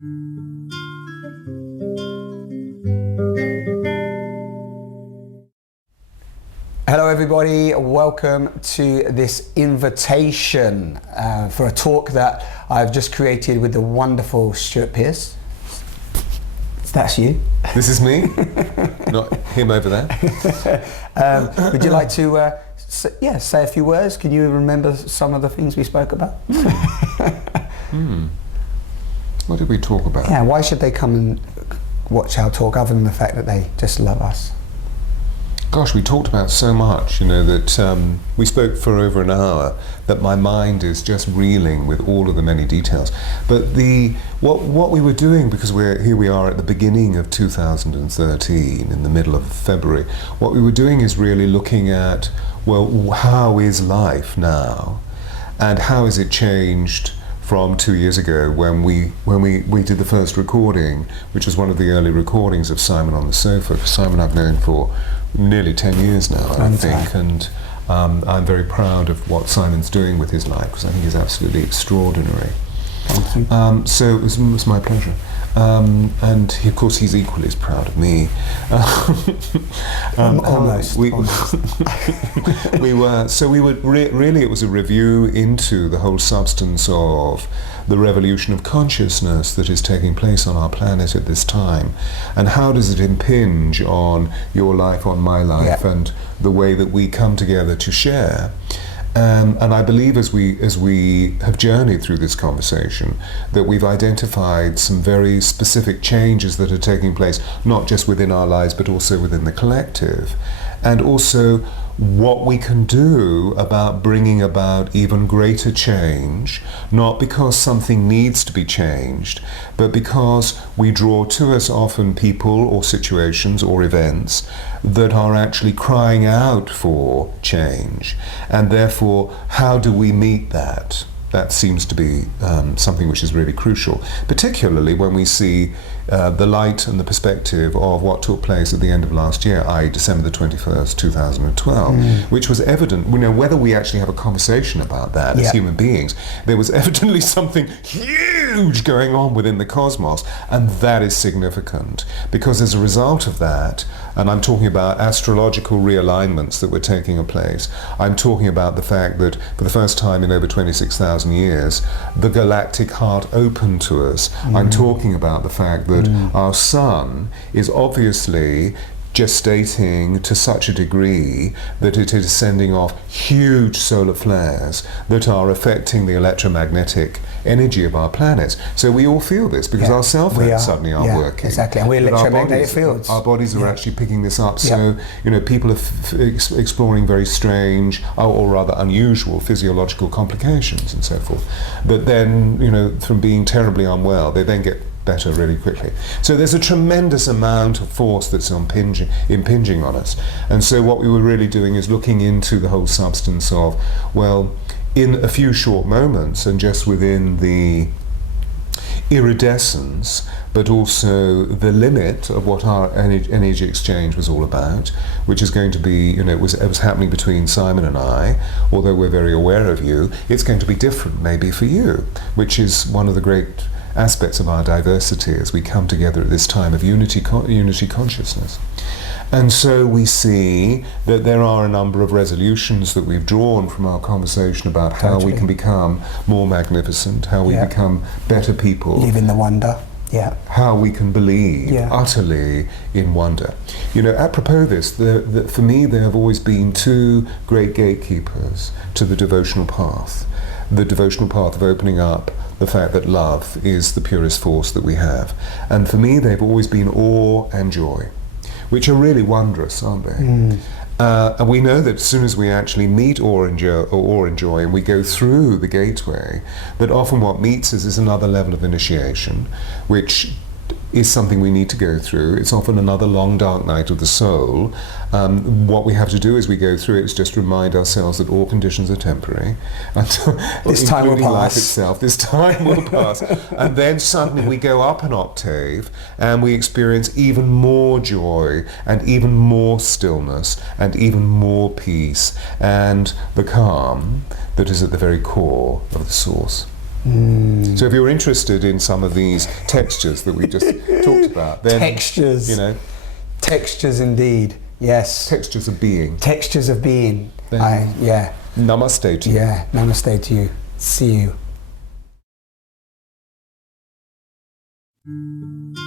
Hello everybody, welcome to this invitation for a talk that I've just created with the wonderful Stewart Pearce. That's you. This is me, not him over there. Would you like to say a few words? Can you remember some of the things we spoke about? What did we talk about? Yeah, why should they come and watch our talk other than the fact that they just love us? Gosh, we talked about so much, that we spoke for over an hour, that my mind is just reeling with all of the many details. But what we were doing, because here we are at the beginning of 2013, in the middle of February, what we were doing is really looking at, well, how is life now? And how has it changed from 2 years ago when we did the first recording, which was one of the early recordings of Simon on the Sofa. Simon I've known for nearly 10 years now, I think, and I'm very proud of what Simon's doing with his life, because I think he's absolutely extraordinary. Thank you. So it was my pleasure. And of course he's equally as proud of me. Almost. We were really, it was a review into the whole substance of the revolution of consciousness that is taking place on our planet at this time, and how does it impinge on your life, on my life, and the way that we come together to share. And I believe as we have journeyed through this conversation, that we've identified some very specific changes that are taking place, not just within our lives, but also within the collective. And also what we can do about bringing about even greater change, not because something needs to be changed, but because we draw to us often people or situations or events that are actually crying out for change. And therefore, how do we meet that? That seems to be something which is really crucial, particularly when we see the light and the perspective of what took place at the end of last year, i.e. December the 21st, 2012, which was evident, whether we actually have a conversation about that as human beings, there was evidently something huge going on within the cosmos, and that is significant, because as a result of that, and I'm talking about astrological realignments that were taking place, I'm talking about the fact that for the first time in over 26,000 years, the galactic heart opened to us. I'm talking about the fact that our sun is obviously gestating to such a degree that it is sending off huge solar flares that are affecting the electromagnetic energy of our planets. So we all feel this because our cell phones suddenly aren't working. Exactly, and we're electromagnetic fields. Our bodies are actually picking this up. So people are exploring very strange, or rather unusual, physiological complications and so forth. But then, from being terribly unwell, they then get better really quickly. So there's a tremendous amount of force that's impinging on us. And so what we were really doing is looking into the whole substance of, well, in a few short moments and just within the iridescence, but also the limit of what our energy exchange was all about, which is going to be, it was happening between Simon and I, although we're very aware of you, it's going to be different maybe for you, which is one of the great aspects of our diversity as we come together at this time of unity consciousness. And so we see that there are a number of resolutions that we've drawn from our conversation about how we can become more magnificent, how we become better people. Live in the wonder. How we can believe utterly in wonder. Apropos this, for me there have always been two great gatekeepers to the devotional path. The devotional path of opening up the fact that love is the purest force that we have. And for me, they've always been awe and joy, which are really wondrous, aren't they? And we know that as soon as we actually meet awe and joy, and we go through the gateway, that often what meets us is another level of initiation, which is something we need to go through. It's often another long dark night of the soul. What we have to do as we go through it is just remind ourselves that all conditions are temporary, this time will pass. Life itself, this time will pass. And then suddenly we go up an octave and we experience even more joy and even more stillness and even more peace and the calm that is at the very core of the source. So if you're interested in some of these textures that we just talked about, then textures, textures indeed. Yes, textures of being. Textures of being. Then namaste to you. Yeah, namaste to you. See you.